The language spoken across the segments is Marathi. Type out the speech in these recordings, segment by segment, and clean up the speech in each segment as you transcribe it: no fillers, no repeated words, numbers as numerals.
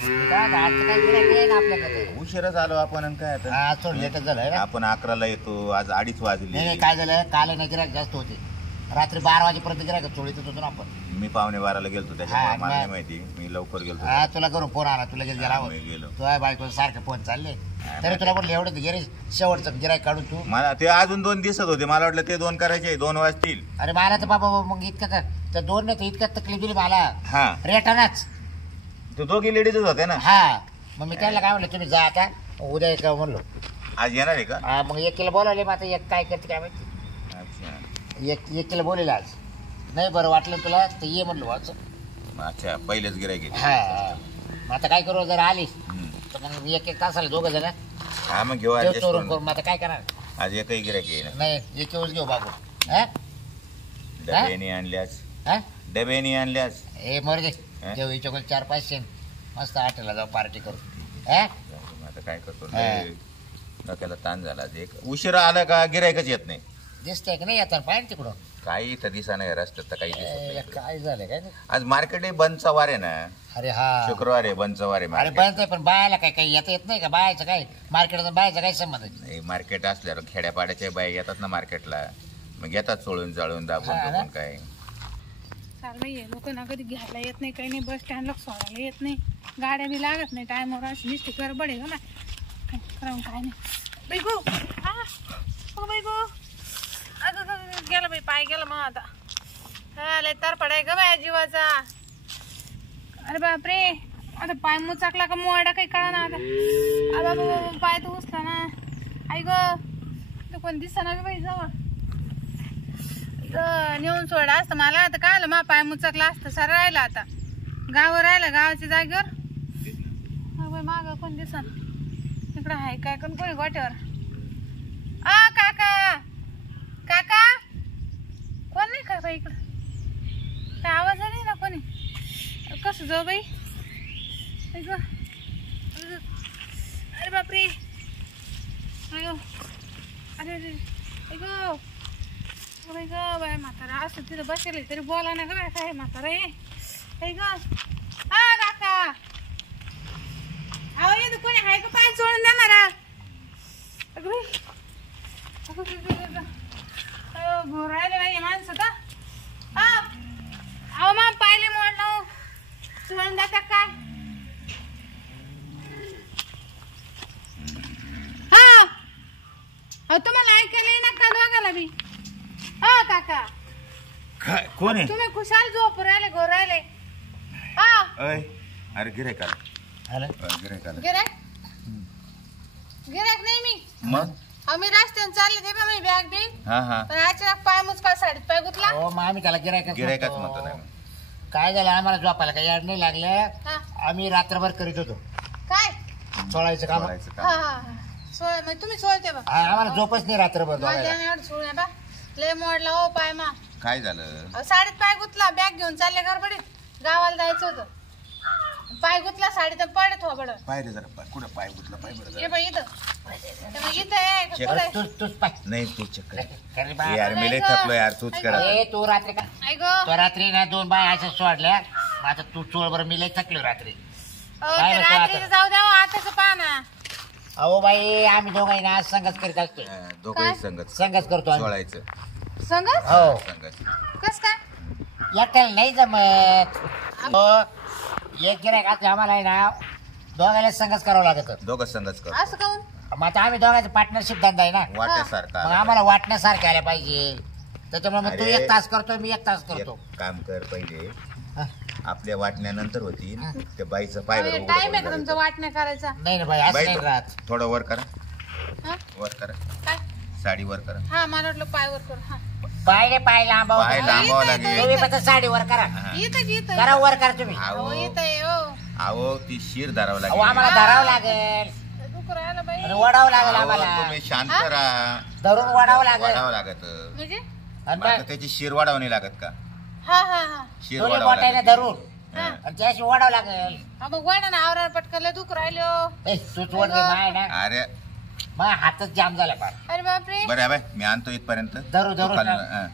आज काय गिऱ्हाईक आहे ना आपल्याकडे. उशिराच आलो आपण आणि काय आता आज थोडं लेटच झालं ना. आपण 11ला येतो, आज 2:30 वाजले. नाही काय झालं, काल ना गिऱ्हाईक जास्त होते. रात्री 12 वाजेपर्यंत गिऱ्हाईक चोळीत होतो ना आपण. मी 11:45ला गेलतो, त्याच्यामुळे हा, मला नाही मग. माहिती. मी लवकर गेलतो. हा तुला करून फोन आला, तुला गेला मी गेलो. तुझ्या बायको सारखे फोन चालले तरी तुला म्हटलं एवढं गिरे शेवटचं गिऱ्हाईक काढून तू. मला ते अजून 2 दिसत होते, मला वाटलं ते 2 करायचे, 2 वाजतील. अरे मला तर बाबा मग इतकं तर 2 नाही तर इतकं तकलीफ दिली मला हा रेटानाच. ते दोघी लेडीजच होते ना. हा मग मी त्याला काय म्हणलं, तुम्ही जा आता उद्या एक म्हणलो. आज येणार आहे का? हा मग एकीला बोलावले, मग आता एक काय करते काय माहिती. अच्छा एकीला बोलेलं आज. नाही बरं वाटलं तुला तर ये म्हणलो वाच. अच्छा, पहिलेच गिरायक आहे. हा मग आता काय करू, जर आली तर मग एक तासाला दोघं जण हा मग घेऊ adjust चोरून करून. करून. मग आता काय करणार. आज एकही गिरायक येईल. नाही एक वेळेस घेऊ बाबू. हा डब्याने आणल्यास, हा डब्याने आणल्यास. हे मरू दे, हा? घेऊ हिच्याकडे 4-5 मस्त हॉटेलला जाऊ पार्टी करू. हा आता काय करतो, हा. लय डोक्याला ताण झाला. एक उशिरा आला का गिरायकच येत नाही. दिसतंय की नाही आता पाहिजे तिकडून. काही तर दिसा नाही रस्त्यात, तर काही दिसत ए, नाही. काय झालं काय नाही. आज मार्केट आहे, बंदचा वार आहे ना. अरे हा शुक्रवार आहे, बंदचा वार आहे अरे market. बंद आहे, पण बायाला काय काही येता येत नाही का. बायाचं काय मार्केटचा बायाचा काय संबंध आहे? नाही, मार्केट असल्यावर खेड्यापाड्याच्या बाई येतात ना मार्केटला, मग येतात चोळून चाळून दाबून हा ना? दाबून. काय चाल बाई हे लोक ना कधी घ्यायला येत नाही, काही नाही, बस स्टँडला सोडायला येत नाही, गाड्या बी लागत नाही टायमावर. अशी नुसती गडबड आहे ना, काय करावं काय नाही. बाई गो हो बाई गो, अगं गेला बाई, पाय गेला मग आता. हा लय तर पडाय ग बाया जीवाचा. अरे बापरे, आता पाय मुचाकला का मोडा काही कळा ना आता. अरे बाबा पाय तर उचला ना. आई ग कोण दिसता ना बाई जवळ. नेऊन सोडा असतं मला आता. काय आलं मा पाय मुचकला असतं सर राहिला आता. गावावर राहिलं, गावाच्या जागेवर. माग कोण दिसा इकडं आहे काय कोण, कोणी गोट्यावर. आ काका काका कोण नाही का बाई इकडं, काय आवाज नाही ना कोणी. कसं जाऊ बाई. अरे बापरे, अरे अरे गो बाई ग बाय, म्हातारा असं तिथं बसले तरी बोला ना ग बाय. काय म्हातारा आहे ग. हा काका अहो येतो कोणी आहे का, पाय चोळून द्या मला. घोर राहिले बाई माणसं का. हा अहो मग पाहिले मोडलं, चोळून द्या काय. हा अहो तुम्हाला ऐकायला येईना का दोघाला बी. हा काका काय कोण आहे? तुम्ही खुशाल झोप राहिले, घोर राहिले. हा अय अरे गिरायक आला. आलं? गिरायक आला. गिऱ्हाईक गिऱ्हाईक नाही मी. मग आम्ही रस्त्याने चालले ते मी बॅग बी, हा हा पण अचानक पाय मुचका साडीत पाय गुतला. हो मग आम्ही त्याला गिऱ्हाईकच गिरायकच म्हणतो. म्हणतो नाही. काय झालं, आम्हाला झोपायला काही याड नाही लागलं. हा आम्ही रात्रभर करीत होतो काय. चोळायचं काम. बोलायचं हा काम. हा सोय मग तुम्ही सोयते बा. आम्हाला झोपच नाही रात्रभर दोघायला. माझ्या सोळ्या बा लय मोडला हो पाय मा. काय झालं? अहो, साडीत पाय गुतला, बॅग घेऊन चालले गडबडीत, गावाला जायचं होतं. पाय गुतला साडीत पडत हो बड. पाय रे जरा, कुठं पाय गुतला, पाय बरं ये जरा. बाई इथं इथं आहे का पुढे? तूच पाय. नाही तू चक्कर. अरे बा- यार मी लय थकलो यार, तूच करा. ए, तू रात्री का आई गो तो रात्री ना 2 बाय अशा सोडल्या. मग आता तू चोळ बरं, मी लय थकलो रात्री. अहो, काय ते नको रात्रीचं आता? जाऊ द्या हो, आताच पहा ना. अहो बाई, आम्ही दोघांनी आज संगत करीत असतो. दोघंही काय? संगत संगत करतो आम्ही. सोळायचं संगत हो संगत. कस काय. एकट्याला नाही जमत. हो, एक गिऱ्हाईक असलं आम्हाला आहे ना, दोघांना संगत करावं लागत. दोघं संगत कर, असं काऊन. मग आता आम्ही दोघांचा पार्टनरशिप धंदा आहे ना, वाट्यासारखा. मग आम्हाला वाटण्यासारखे आल्या पाहिजे. त्याच्यामुळे मग तू अरे. 1 तास करतो, मी 1 तास करतो. एक काम कर, पहिले हा. आपल्या वाटण्यानंतर होती त्या बाईचं पाय बरं उघडं टाइम आहे करून का तुमचा जायचं. वाटण्या करायचा. नाही ना बाई, असं बाई नाही राहत. थोडं वर करा, हा वर करा, काय. साडी वर करा. हा मला वाटलं पायवर कर. हा पाय लांबाव. पाय लांबावं लागेल. तुम्ही फक्त साडी वर करा. इथं करा वर करा तुम्ही. हो अहो इथं आहे हो. अहो ती शिर धरावं अहो, आम्हाला लागेल. धरावं लागेल दुखू राहिलं बाई. आणि वडावं लागेल अहो, आम्हाला. तुम्ही शांत राहा. धरून वडावं लागेल. वाढावं लागत. म्हणजे आणि मग आता मग त्याची शिर वाढावं नाही लागत का? हा हा हा शिर दोन्ही वाढावं बोटाने लागत. धरून हा. आणि त्याशी वडावं लागेल. हा, मग वाढा ना आवरा पटकन दुखू राहिलो. ए, तूच वड दे माय ना. अरे मग हातच जाम झाला फार. अरे बापरे. बरं आहे बाय, मी आणतो इथपर्यंत. धरू, धरू. तू खाली- हा.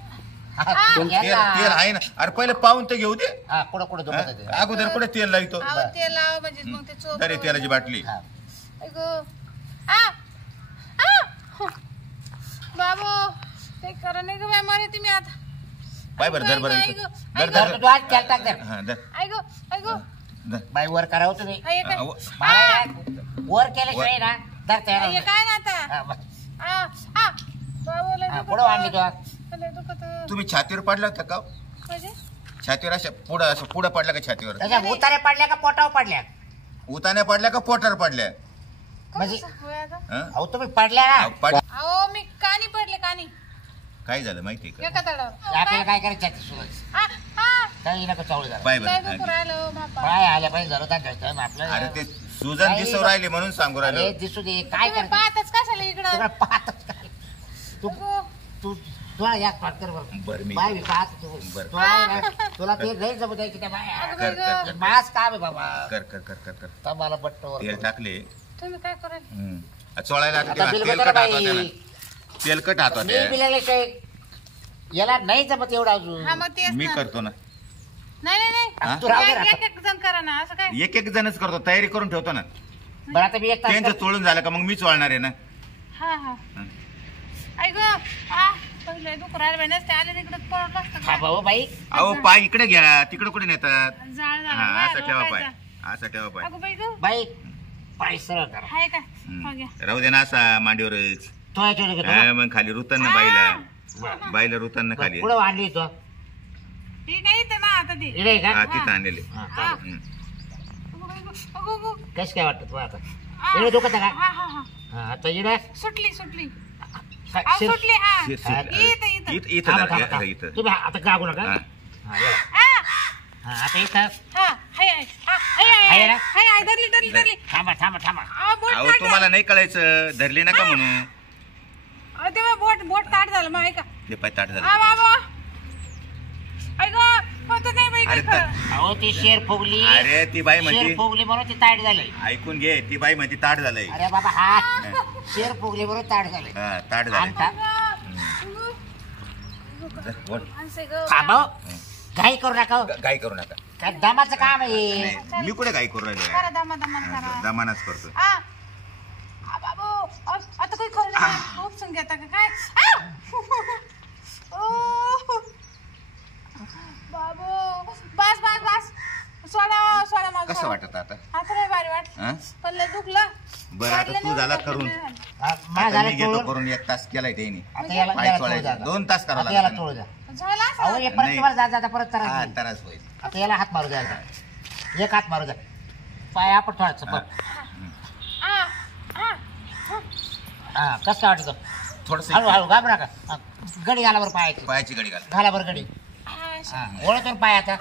तेल आहे ना. अरे पहिले पाहून तर घेऊ दे. हा कुठं कुठं दुखत ते. अगोदर कुठे तेल लावतो. अहो तेल लावा म्हणजे मग ते चोख. अरे तेलाची बाटली. हा. ऐगो बाबू ते करा नाही ग बाय मारे तुम्ही आता. बाय बरं धर बरं ऐगो, इथं. ऐगो. धर तू आज तेल टाक दर. हा धर ऐगो ऐगो धर. बाई वर करावं तुम्ही. हे काय वर केल्याशिवाय ना धरता हे येणार काय ना आता हा, बस. बाबू लय हा, दुखत. पुढं आणली तू लय दुखत. तुम्ही छातीवर पडला होता का? म्हणजे छातीवर असं पुढं पडला का छातीवर? त्याच्या उतारे पडल्या का पोटावर पडल्या उताने पडल्या का पोटावर पडल्या? म्हणजे कसं होय आता? हं? अहो तुम्ही पडल्या ना अहो मी कानी पडले कानी काय झालं माहितीये का? एका तडावर. आपल्याला काय करायचं आहे सुरज काही नका चावलं झालं बाय लय बरं दुखू राहिलं बापा. काय आल्या पाहिजे जरूर आपल्याला अरे ते सुजन दिसू राहिली म्हणून सांगू अरे राहिलो. दिसू दे काय तुम्ही करायचं पाहतच कशाला इकडं तुला पाहतच काय तू अगो, तू तुला या पाकर बरं बरं मी बाय पाहत तू बरं. तुला आहे ना, तुला ते नाही जमू द्यायची त्या बाया अगं कर बाई कर गं. मास काम आहे बाबा कर कर कर कर कर तर मला बट्टवर तेल टाकले. तुम्ही काय कराल? चोळायला आता बिल तेलकट बदल हात बाई होत्या ना. तेलकट हात मी होत्या. बिलाले याला नाही जमत एवढा अजून हा मग तेच मी ना. करतो ना. नाही नाही हा? तू राहू दे नाही आता. एक एक जण करा ना असं काय. एक एक जणच करतो तयारी करून ठेवतो ना. बरं आता मी एक तास त्यांचं चोळून झालं का मग मी चोळणार आहे ना. हा हा हं. ऐक पहिले दुखू राहिलं बाई नसते आले तिकडे पडलं असतं हा का? भाऊ बाई अहो पाय इकडे घ्या तिकडे कुठे नेतात? जाळ झालं हा बाहेर असं ठेवा पाय. लोकांचा. असं ठेवा पाय. अगं बाई गं बाई पाय सरळ करा हाय का हो घ्या. राहू दे ना असा मांडीवरच. तो याच्यावर घेतो हा, मग खाली रुतन ना बाईला. बरं. बाईला रुतन ना खाली. पुढे आणली तो ठीक आहे इथं ना आता ते. इकडे हा का तिथं आणलेले. हा, हा. चालेल. हं. अगं बाई गं, अगं गं. कसं काय वाटतं तुला आता आ. इकडे दुखत का हा हा हा हा आता इकडे सुटली सुटली शिर- सुटली हा शिर- शिर- इथं इथं इथं इथं थांबा, धर, थांबा, इथं थांबा. इथं. तुम्ही आता गागू नका हा. हा, या. हा हा, आता इथं हा हाय हाय हा, हाय हाय हाय ना? हाय हाय धरली धरली धरली थांबा थांबा थांबा बोट अहो ताट तुम्हाला नाही कळायचं धरली नका म्हणून. झालं. तेव्हा बोट बोट ताट झालं मग ऐका ते पाय ताट झालं. हा बाबा ऐका होत नाही बाई अरे काही खरं. अहो ती शेर फुगली अरे ती बाई म्हणते शेर फुगली म्हणून ती ताट झालंय ऐकून घे ती बाई म्हणते ताट झालंय. अरे बाबा हा शेर फुगली म्हणून ताट झालंय हा ताट झालंय. आणता बोल. माणसं आहे गं. थांबव घाई करू नका हो. घाई करू नका. काय दमाचं काम आहे नाही, मी कुठे घाई करू राहिले? करा दमा दमा करा दमानाच करतो. बाबू आता काही खरं नाही उपसून घेता का काय ओ, बाबू बस बस बस सोडा सोडा मला कसं वाटत आता? आता नाही भारी वाट हं? पण लय दुखलं बरं आता तू झाला करून. हा, मा आता झालं मी घेतो चोळून. करून 1 तास केलाय त्यांनी. आता याला पाय याला चोळायचा. चोळू द्या. 2 तास करावं आता याला लागेल. चोळू द्या झाला अहो हे परत नाही. तुम्हाला जाता जाता परत हा तर त्रास होईल. आता याला हात मारू द्यायचा एक हात मारू द्या पाय आपण ठेवायचं पण हा कसं काय वाटतं थोडस हळू हळू घाबरू नका हा, गडी घाला बरं पायाची पायाची गडी घाल. घाला बरं गडी हा ओळखतो ना पाय आता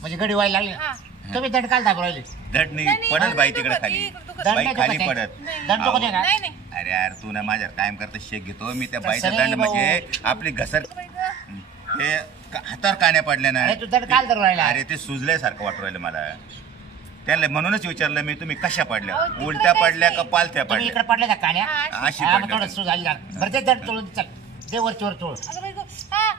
म्हणजे गडी व्हायला लागली हा. तुम्ही दंड काल दाबू राहिले धड नाही पडत बाई तिकडे खाली. दंड बाई नाही खाली दुखत आहे. पडत. दंड दुखत आहे का नाही नाही अरे यार तू ना माझ्या कायम करता शेक घेतो मी त्या बाईचा नाही दंड भाऊ. म्हणजे आपली घसर हे हातावर कान्या पडल्या ना. अरे तू दंड काल धरून राहिला अरे ते सुजल्यासारखं वाटू राहिलं मला. त्यांना म्हणूनच विचारलं मी तुम्ही कशा पडल्या अहो, तिकडे उलट्या पडल्या का काहीच पालथ्या तुम्ही पडल्या? इकडे पडले का कान्या हा, अशी हा, मग थोडं पडल्या. सू झाली ना. बरं ते दंड चोळून चल ते वरची वर चोळ अगं बाई गं, हा.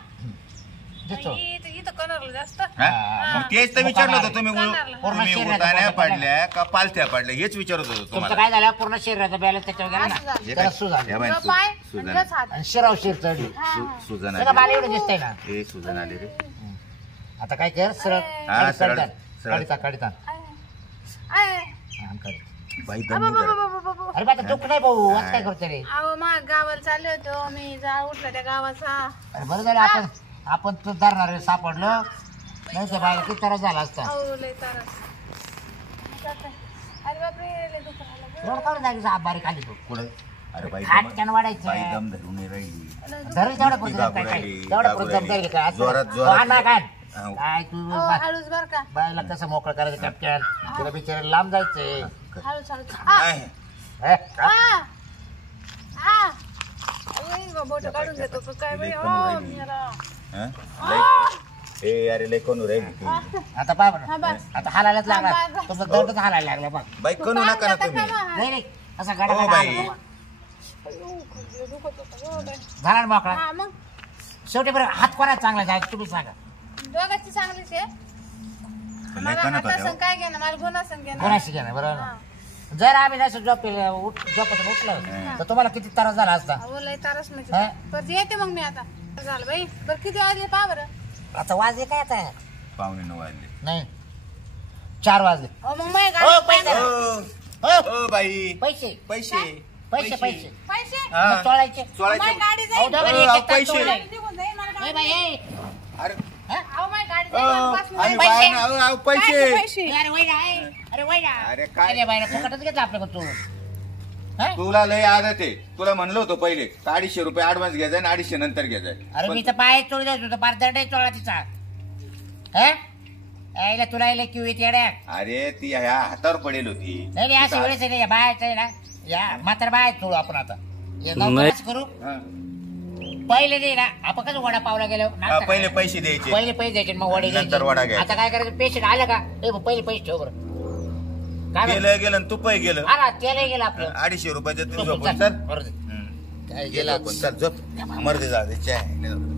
ते चोळ इथं कनरलं जास्त हा? मग तेच तर विचारलं होतं तुम्ही पूर्ण तुम्ही शरीराचा उलट्या पूर्ण पडल्या का पालथ्या पडल्या हेच विचारत होतो तुमचं तुम्हाला. काय झालं पूर्ण शरीराचा बॅलन्स त्याच्यावर गेला असं ना झालं. हे त्याला काय? सू झाली हे बाई, तुझं सु- पाय सुजन आणि हात. आणि शिराव शिर चढली सुजन त्याला मला आली. एवढं दिसतंय ना हे सुजन आले रे. आता काय कर सरळ हा, सरळ. काढिता काढिता आय. बाई दम नाही करत. अरे बा दुःख नाही भाऊ आज काय करतो रे अहो मग गावाला चालले होतो मी जा उठला त्या गावाचा अरे बरं झालं आपण तू धरणार सापडलं नाही तर बाहेर किती त्रास झाला असता अहो लय तारस अरे बापरे लय दुखू राहिलं गं. एवढं काढून जायचं साप बारीक खाली तू कुठं? अरे बाई हाटक्यानं वाढायचं बाई दम धरून नाही राहिली. लय दुखू. धरून तेवढं ती पुरतं गागू काय काय राहिली, तेवढं गागू पुरतं राहिली. जमतंय काय जोरात, असं जोरात. आणा काय हो. काय तू अहो, हळूच बर का बायला कसं मोकळं करायचं कॅप्टन तुला बिचारे लांब जायचंय हळूच हळूच आहे. हे? का? बोट काढून देतो का काय बाई लय हो कमी राहिली. मेरा. हं? लय- ए अरे लय कोण राहिली ती. आता पाय बरं हा, बस. आता हालायलाच लागला हा, बस. तुमचं दंडच हालायला लागला बघ बाई करू नका ना तुम्ही. नाही नाही असा हो गाडा बाई अयो, खूप दुखत होतं गं बाई. झाला ना मोकळा हा मग शेवटी बरं हात कोणा चांगला जायचं तुम्ही सांगा. दोघांची चांगलीच आहे. मला लेकानं हात होत्या, असं काय घेणं मला गुण असं घेणं. कोणाशी घ्या बरोबर ना. जर आम्ही जसं झोपत उठलं तर तुम्हाला किती त्रास झाला असता. अहो लय तारच हा? म्हणजे परत येते मग मी आता. झालं बाई बरं किती वाजले पहा बरं. आता वाजले काय आता? 9:45 वाजले. नाही 4 वाजले. अहो मग माझ्या हो गाडी पैसे हो ओ बाई पैसे पैसे पैसे पैसे पैसे हा. मग चोळायचे. माझी चोळायचे. गाडी अहो, जाईल. दोघांनी अहो, एक एक तास पैसे. चोळले. गाडी निघून जाईल मला ए गाडी. बाई, ए. अरे हा? अहो माझी गाडी अ, जाईल मला पाच आम्ही मिनिटं. पैसे. बाहेर ना, अहो, काय पैसे पैसे अरे वैरा आहे. अरे वैरा. अरे काय? अरे बाईला फुकटच घेतलं आपल्याकडे तू. हा? तुला लय आदत आहे. तुला म्हणलं होतं पहिले 250 रुपये ऍडव्हान्स घ्यायचा आणि 250 नंतर घ्यायचा. अरे मी तर पाय चोळी द्यायचो तर पार दंड चोळा तिचा. हा? यायला तुला यायला क्यू येते येड्या. अरे ती ह्या हातावर पडेल होती. नाही नाही अशा वेळेस नाही बाहेरचं आहे ना या म्हातार बाहेर चोळू आपण आता. हे नवसाच करू हा. पहिले दे ना आपण कसं वडा पावला गेलो हा, पहिले पैसे द्यायचे. पहिले पैसे द्यायचे मग वडे नंतर वडा घ्यायचे. घ्यायचा. आता काय करायचं पेशंट आलं का ए भाऊ, पहिले पैसे ठेव बरं. काय म्हणतो? गेलं आणि तुपही गेलं. हा ना तेलही गेलं आपलं. 250 रुपयाचं तू झोपून झोपून चल. चल. बरं. हम्म. काय गेलं गेलं आपण. चल झोप. मर्दी जाऊ दे. चाय.